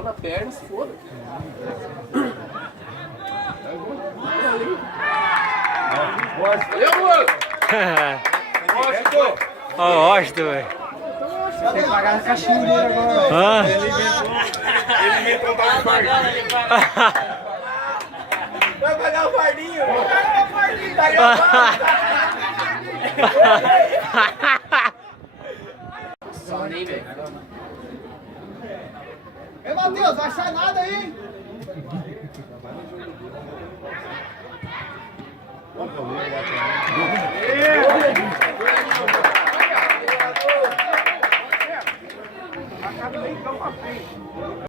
pegou na perna, se foda. Valeu, mano! Ó, o Washington, velho. Tem que pagar a caixinha dele agora. Ah. Ele inventou o bagulho. Vai pagar o fardinho! Vai pagar o fardinho! Tá gravado! Só nem, velho. Ei, Matheus, vai sair nada aí? Acaba nem tão pra frente.